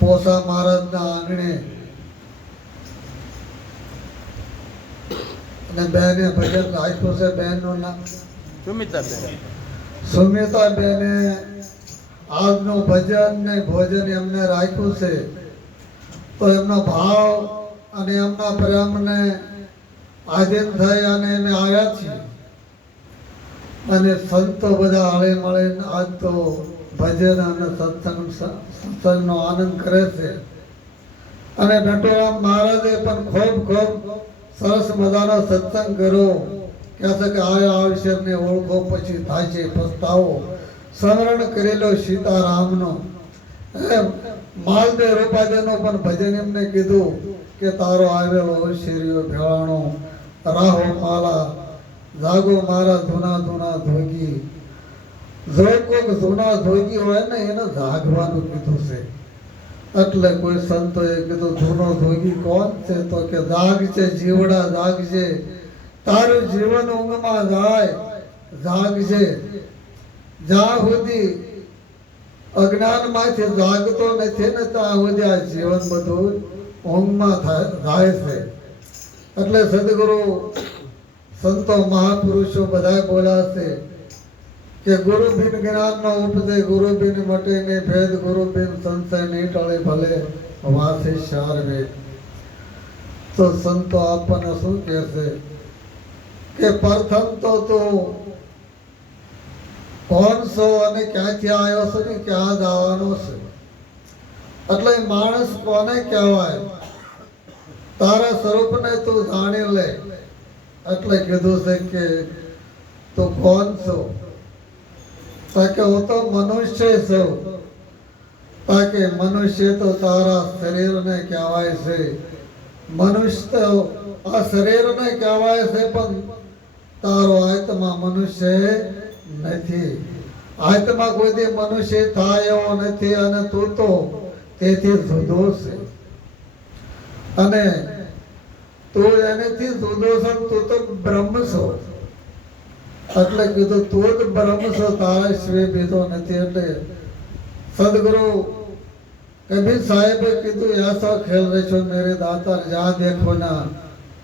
પોસા મહારાજના આંગણે અને બેને ભજન રાખ્યું છે. બેનનું નામ સુમિતાબેને આજનું ભજન ને ભોજન એમને રાખ્યું છે. તો એમનો ભાવ અને એમના પ્રેમને આધીન થઈ અને અમે આવ્યા છીએ. અને સંતો બધા હળે મળે આજ તો ભજન અને સત્સંગનો આનંદ કરે છે. અને નટુરામ મહારાજે પણ ખૂબ સરસ મજાનો સત્સંગ કર્યો. કહે છે કે આ વિષયને ઓળખો પછી થાય છે પસ્તાવો. સ્મરણ કરેલો સીતારામનો. માલદેવ રૂપાદેવનો પણ ભજન એમને કીધું કે તારો આવેલો શેરીઓ ભેળાણો રાહો માલા જાગો મારા ધૂના ધૂના ધોગી. જો કોઈક ધૂના ધોગી હોય ને એને જાગવાનું કીધું છે. એટલે કોઈ સંતોએ કીધું ધૂનો ધોગી કોણ છે? તો કે જાગજે જીવડા જાગજે, તારું જીવન ઊંઘમાં જાય. જાગજે જ્યાં સુધી અજ્ઞાનમાંથી જાગતો નથી ને ત્યાં સુધી આ જીવન બધું ઊંઘમાં થાય છે. એટલે સદગુરુ સંતો મહાપુરુષો બધા બોલ્યા છે કે ગુરુ બિન જ્ઞાનનો ઉપદે ગુરુ બિન મટે ને ભેદ ગુરુ બિન સંશય નહીં ટળે ભલે વાસે શારવે. તો સંતો આપણને શું કહે છે કે પ્રથમ તો તું કોણ છો અને ક્યાંથી આવ્યો છો ને ક્યાં જવાનો છે? એટલે માણસ કોને કહેવાય? તારા સ્વરૂપને તું જાણી લે. એટલે કીધું છે કે તું કોણ છો? તાકે હું તો મનુષ્ય છું. તાકે મનુષ્ય તો તારા શરીરને કહેવાય છે. મનુષ્ય તો આ શરીરને કહેવાય છે, પણ તારો આત્મા મનુષ્ય નથી. આત્મા કોઈ દી મનુષ્ય થાય એવો નથી. અને તું તો તેથી જુદો છે. અને તું એનેથી જુદો છો. તું તો બ્રહ્મ છો. એટલે કીધું તું જ બ્રહ્મ છો, તારા સિવાય બીજો નથી. એટલે સદગુરુ કબીર સાહેબે કીધું ऐसा खेल रहे છો मेरे दातार जहाँ देखो ना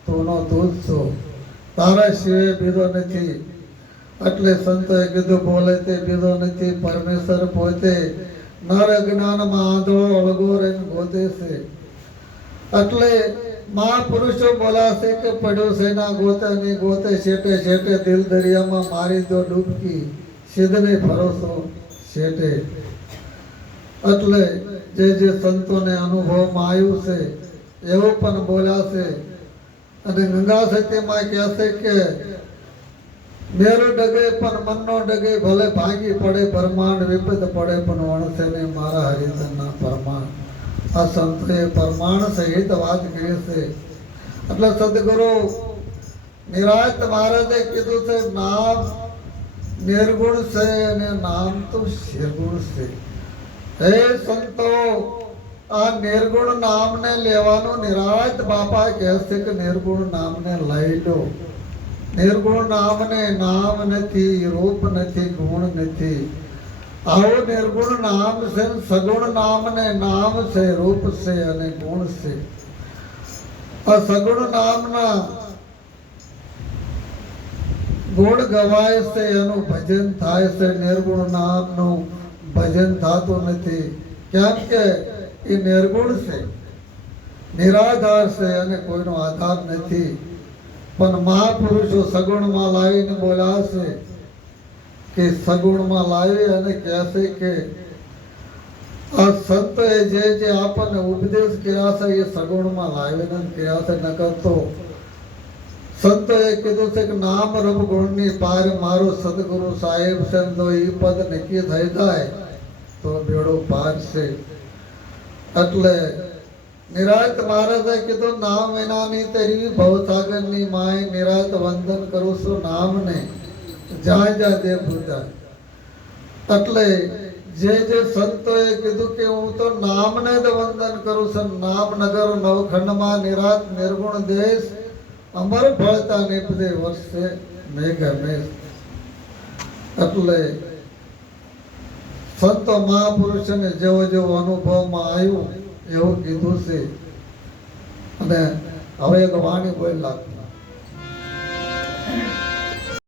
તુંનો તું જ છો, તારા સિવાય બીજો નથી. એટલે સંતોએ કીધું બોલે તે બીજો નથી. પરમેશ્વર પોતે નર જ્ઞાનમાં આંધળો અળગો રહીને ગોતે છે. એટલે મહાપુરુષો બોલ્યા છે કે પડ્યો છે ના ગોતે નહીં ગોતે શેટે શેટે દિલ દરિયામાં મારી દો ડૂબકી સિદ્ધને ભરોસો શેટે. એટલે જે સંતોને અનુભવમાં આવ્યું છે એવું પણ બોલ્યા છે. અને ગંગા સતીમાં કહે છે કે મેરો ડગે પણ મનનો ડગે ભલે ભાંગી પડે બ્રહ્માંડ વિપત પડે પણ વણસે ને મારા હરિજનના પરમાણ. આ સંતોએ પરમાણ સહિત વાત કરી છે. એટલે સદગુરુ નિરાત મહારાજે કીધું છે નામ નિર્ગુણ છે અને નામ તો શિરગુણ છે. હે સંતો, આ નિર્ગુણ નામને લેવાનું નિરાત બાપા કહે છે કે નિર્ગુણ નામને લઈ લો. નિર્ગુણ નામને નામ નથી, રૂપ નથી, ગુણ નથી. આવું નિર્ગુણ નામ છે. સગુણ નામને નામ છે, રૂપ છે અને ગુણ છે. આ સગુણ નામના ગુણ ગવાય છે, એનું ભજન થાય છે. નિર્ગુણ નામનું ભજન થતું નથી. કેમ કે એ નિર્ગુણ છે, નિરાધાર છે અને કોઈનો આધાર નથી. પણ મહાપુરુષો સગુણમાં લાવીને બોલ્યા છે કે સગુણમાં લાવી અને કહેશે કે આ સંતોએ જે આપણને ઉપદેશ કર્યા છે એ સગુણમાં લાવીને કર્યા છે. નકર તો સંતોએ કીધું છે કે નામ રૂપ ગુણની પાર મારો સદગુરુ સાહેબ છે. તો એ પદ નક્કી થઈ જાય તો બેડો પાર છે. એટલે નિરાત મહારાજે કીધું નામ વિનાની તેરી ભવસાગરની માય નિરાત વંદન કરું છું નામને જ્યાં જ્યાં દેખું ત્યાં. એટલે જે સંતોએ કીધું કે હું તો નામને જ વંદન કરું છું. નામનગર નવખંડમાં નિરાત નિર્ગુણ દેશ અમર ફળતા નિપદે વર્ષે મેઘ મેઘ. એટલે સંતો મહાપુરુષોને જેવો જેવો અનુભવમાં આવ્યું એવું કીધું છે. અને હવે એક વાણી બોલ લાગતું